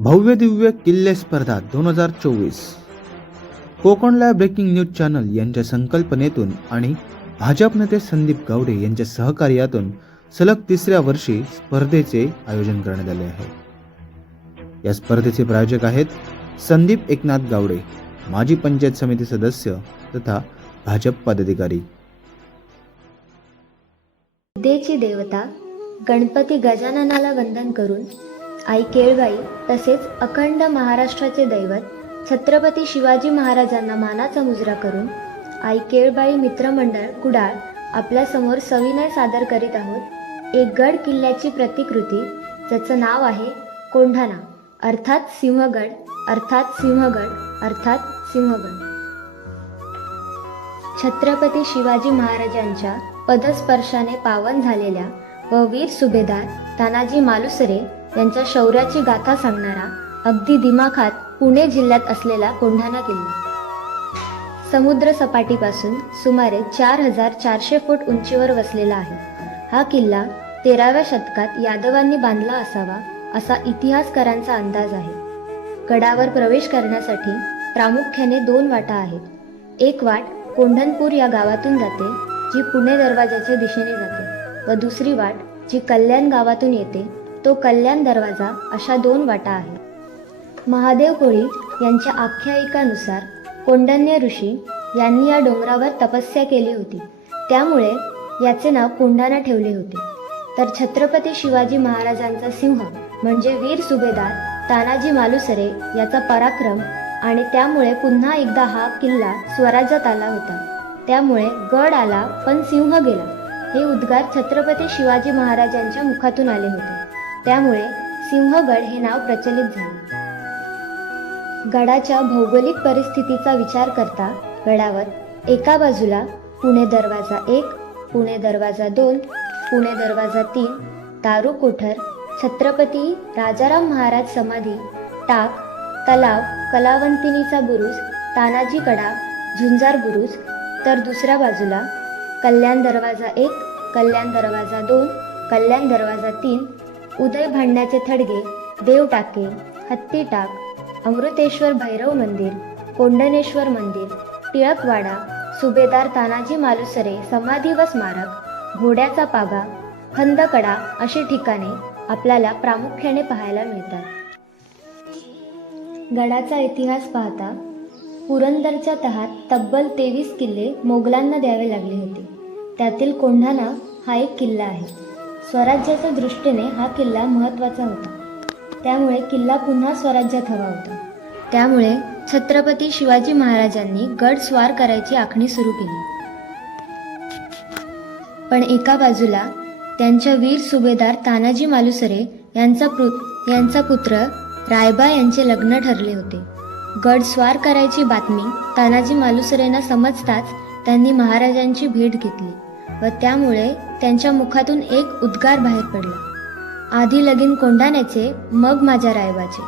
भव्य दिव्य किल्ले स्पर्धा दोन हजार चोवीस. कोकणला ब्रेकिंग न्यूज चॅनल यांच्या संकल्पनेतून आणि भाजप नेते संदीप गावडे यांच्या सहकार्यातून सलग तिसऱ्या वर्षी स्पर्धेचे आयोजन करण्यात आले आहे. या स्पर्धेचे प्रायोजक आहेत संदीप एकनाथ गावडे माजी पंचायत समिती सदस्य तथा भाजप पदाधिकारी. विद्येची देवता गणपती गजाननाला वंदन करून आई केळबाई तसेच अखंड महाराष्ट्राचे दैवत छत्रपती शिवाजी महाराजांना मानाचा मुजरा करून आई केळबाई मित्रमंडळ कुडाळ आपल्यासमोर सविनय सादर करीत आहोत. एक गड किल्ल्याची प्रतिकृती ज्याचं नाव आहे कोंढाणा अर्थात सिंहगड अर्थात सिंहगड अर्थात सिंहगड. छत्रपती शिवाजी महाराजांच्या पदस्पर्शाने पावन झालेल्या व वीर सुभेदार तानाजी मालुसरे यांच्या शौर्याची गाथा सांगणारा अगदी दिमाखात पुणे जिल्ह्यात असलेला कोंढाणा किल्ला. समुद्र सपाटीपासून सुमारे चार हजार चारशे फूट उंचीवर वसलेला आहे. हा किल्ला तेराव्या शतकात यादवांनी बांधला असावा असा इतिहासकारांचा अंदाज आहे. गडावर प्रवेश करण्यासाठी प्रामुख्याने दोन वाटा आहेत. एक वाट कोंढणपूर या गावातून जाते जी पुणे दरवाजाच्या दिशेने जाते व दुसरी वाट जी कल्याण गावातून येते तो कल्याण दरवाजा अशा दोन वाटा आहेत महादेव कोळी यांच्या आख्यायिकानुसार कोंडण्य ऋषी यांनी या डोंगरावर तपस्या केली होती. त्यामुळे याचे नाव कोंढाणा ठेवले होते. तर छत्रपती शिवाजी महाराजांचा सिंह म्हणजे वीर सुभेदार तानाजी मालुसरे याचा पराक्रम आणि त्यामुळे पुन्हा एकदा हा किल्ला स्वराज्यात आला होता. त्यामुळे गड आला पण सिंह गेला. हे उद्गार छत्रपती शिवाजी महाराजांच्या मुखातून आले होते. त्यामुळे सिंहगड हे नाव प्रचलित झाले. गडाच्या भौगोलिक परिस्थितीचा विचार करता गडावर एका बाजूला पुणे दरवाजा एक पुणे दरवाजा दोन पुणे दरवाजा तीन दारू कोठर छत्रपती राजाराम महाराज समाधी टाक तलाव कलावंतिनीचा बुरुज तानाजी कडा झुंजार बुरुज तर दुसऱ्या बाजूला कल्याण दरवाजा एक कल्याण दरवाजा दोन कल्याण दरवाजा तीन उदय भांड्याचे थडगे देव टाके हत्ती टाक अमृतेश्वर भैरव मंदिर कोंडनेश्वर मंदिर टिळकवाडा सुभेदार तानाजी मालुसरे समाधी व स्मारक घोड्याचा पागा खंदकडा अशी ठिकाणे आपल्याला प्रामुख्याने पाहायला मिळतात. गडाचा इतिहास पाहता पुरंदरच्या तहात तब्बल तेवीस किल्ले मोगलांना द्यावे लागले होते. त्यातील कोंढाणा हा एक किल्ला आहे. स्वराज्याच्या दृष्टीने हा किल्ला महत्त्वाचा होता. त्यामुळे किल्ला पुन्हा स्वराज्यात हवा होता. त्यामुळे छत्रपती शिवाजी महाराजांनी गड स्वार करायची आखणी सुरू केली. पण एका बाजूला त्यांच्या वीर सुभेदार तानाजी मालुसरे यांचा पु यांचा पुत्र रायबा यांचे लग्न ठरले होते. गड स्वार करायची बातमी तानाजी मालुसरेंना समजताच त्यांनी महाराजांची भेट घेतली. व त्यामुळे त्यांच्या मुखातून एक उद्गार बाहेर पडला. आधी लगीन कोंढाण्याचे मग माझ्या रायबाचे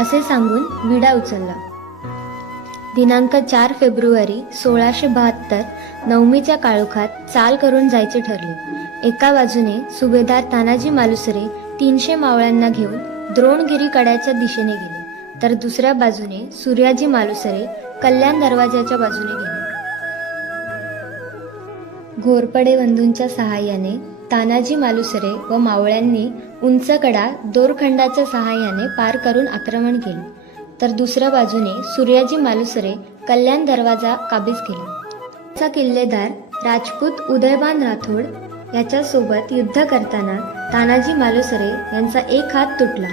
असे सांगून विडा उचलला. दिनांक चार फेब्रुवारी सोळाशे बहात्तर नवमीच्या काळोखात चाल करून जायचे ठरले. एका बाजूने सुभेदार तानाजी मालुसरे तीनशे मावळ्यांना घेऊन द्रोणगिरी कड्याच्या दिशेने गेले तर दुसऱ्या बाजूने सूर्याजी मालुसरे कल्याण दरवाजाच्या बाजूने गेले. घोरपडे बंधूंच्या सहाय्याने तानाजी मालुसरे व मावळ्यांनी उंच कडा दोरखंडाच्या सहाय्याने पार करून आक्रमण केले. तर दुसऱ्या बाजूने सूर्याजी मालुसरे कल्याण दरवाजा काबीज केला. चा किल्लेदार राजपूत उदयबान राठोड याच्यासोबत युद्ध करताना तानाजी मालुसरे यांचा एक हात तुटला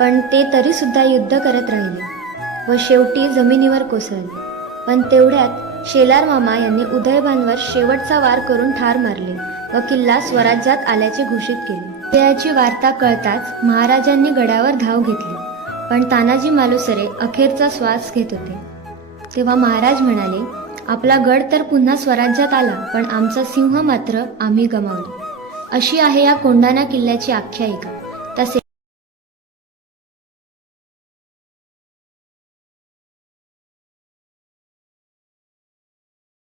पण ते तरीसुद्धा युद्ध करत राहिले व शेवटी जमिनीवर कोसळले. पण तेवढ्यात शेलार मामा यांनी उदयभानवर शेवटचा वार करून ठार मारले व किल्ला स्वराज्यात आल्याचे घोषित केले. विजयाची वार्ता कळताच महाराजांनी गडावर धाव घेतली पण तानाजी मालुसरे अखेरचा श्वास घेत होते. तेव्हा महाराज म्हणाले आपला गड तर पुन्हा स्वराज्यात आला पण आमचा सिंह मात्र आम्ही गमावला. अशी आहे या कोंढाणा किल्ल्याची आख्यायिका.